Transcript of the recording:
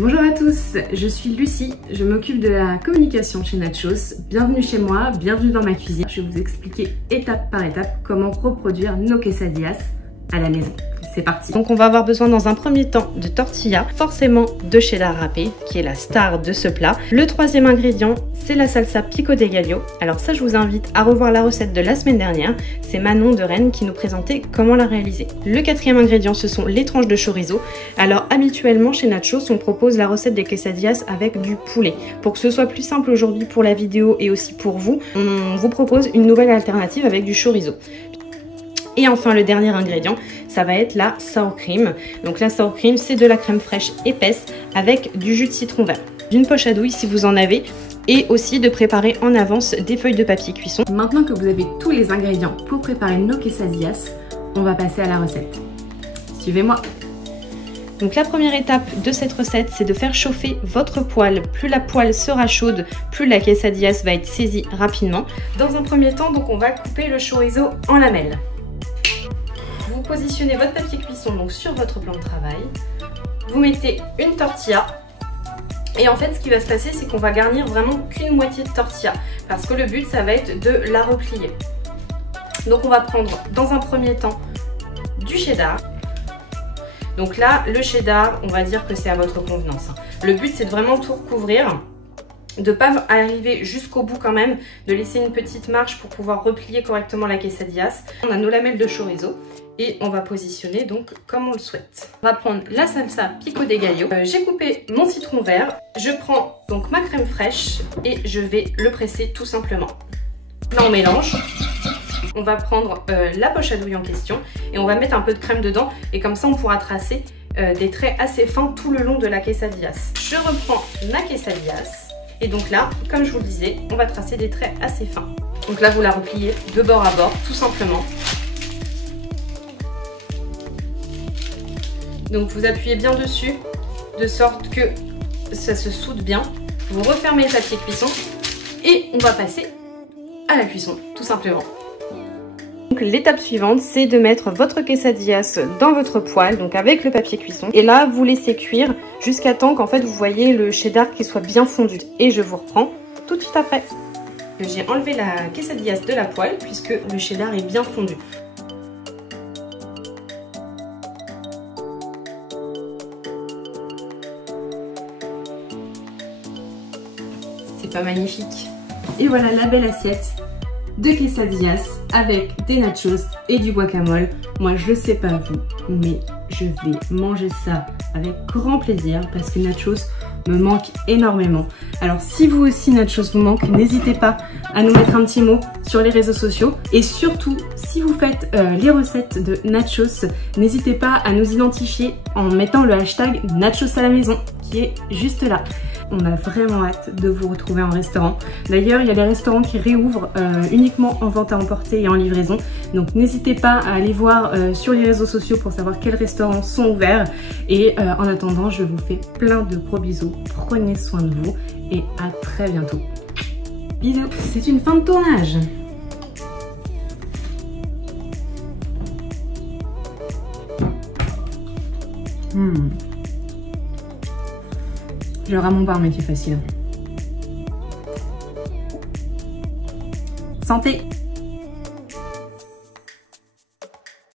Bonjour à tous, je suis Lucie, je m'occupe de la communication chez Nachos. Bienvenue chez moi, bienvenue dans ma cuisine. Je vais vous expliquer étape par étape comment reproduire nos quesadillas à la maison. C'est parti. Donc on va avoir besoin dans un premier temps de tortilla, forcément de cheddar râpé, qui est la star de ce plat. Le troisième ingrédient, c'est la salsa pico de gallo. Alors ça, je vous invite à revoir la recette de la semaine dernière. C'est Manon de Rennes qui nous présentait comment la réaliser. Le quatrième ingrédient, ce sont les tranches de chorizo. Alors habituellement chez Nachos, on propose la recette des quesadillas avec du poulet. Pour que ce soit plus simple aujourd'hui pour la vidéo et aussi pour vous, on vous propose une nouvelle alternative avec du chorizo. Et enfin, le dernier ingrédient, ça va être la sour cream. Donc la sour cream, c'est de la crème fraîche épaisse avec du jus de citron vert. D'une poche à douille si vous en avez. Et aussi de préparer en avance des feuilles de papier cuisson. Maintenant que vous avez tous les ingrédients pour préparer nos quesadillas, on va passer à la recette. Suivez-moi. Donc la première étape de cette recette, c'est de faire chauffer votre poêle. Plus la poêle sera chaude, plus la quesadillas va être saisie rapidement. Dans un premier temps, donc on va couper le chorizo en lamelles. Vous positionnez votre papier cuisson donc sur votre plan de travail. Vous mettez une tortilla. Et en fait, ce qui va se passer, c'est qu'on va garnir vraiment qu'une moitié de tortilla. Parce que le but, ça va être de la replier. Donc on va prendre dans un premier temps du cheddar. Donc là, le cheddar, on va dire que c'est à votre convenance. Le but, c'est de vraiment tout recouvrir. De ne pas arriver jusqu'au bout quand même, de laisser une petite marge pour pouvoir replier correctement la quesadillas. On a nos lamelles de chorizo et on va positionner donc comme on le souhaite. On va prendre la salsa pico de gallo. J'ai coupé mon citron vert. Je prends donc ma crème fraîche et je vais le presser tout simplement. Là on mélange. On va prendre la poche à douille en question et on va mettre un peu de crème dedans et comme ça on pourra tracer des traits assez fins tout le long de la quesadillas. Je reprends ma quesadillas. Et donc là, comme je vous le disais, on va tracer des traits assez fins. Donc là, vous la repliez de bord à bord, tout simplement. Donc vous appuyez bien dessus, de sorte que ça se soude bien. Vous refermez le papier cuisson et on va passer à la cuisson, tout simplement. Donc l'étape suivante, c'est de mettre votre quesadillas dans votre poêle, donc avec le papier cuisson. Et là, vous laissez cuire jusqu'à temps qu'en fait vous voyez le cheddar qui soit bien fondu. Et je vous reprends tout de suite après. J'ai enlevé la quesadillas de la poêle puisque le cheddar est bien fondu. C'est pas magnifique? Et voilà la belle assiette de quesadillas avec des nachos et du guacamole. Moi je sais pas vous, mais je vais manger ça avec grand plaisir parce que nachos me manque énormément. Alors si vous aussi nachos vous manque, n'hésitez pas à nous mettre un petit mot sur les réseaux sociaux. Et surtout, si vous faites les recettes de nachos, n'hésitez pas à nous identifier en mettant le hashtag nachos à la maison qui est juste là. On a vraiment hâte de vous retrouver en restaurant. D'ailleurs, il y a les restaurants qui réouvrent uniquement en vente à emporter et en livraison. Donc n'hésitez pas à aller voir sur les réseaux sociaux pour savoir quels restaurants sont ouverts. Et en attendant, je vous fais plein de gros bisous. Prenez soin de vous et à très bientôt. Bisous. C'est une fin de tournage. Le ramon pas un métier facile. Santé!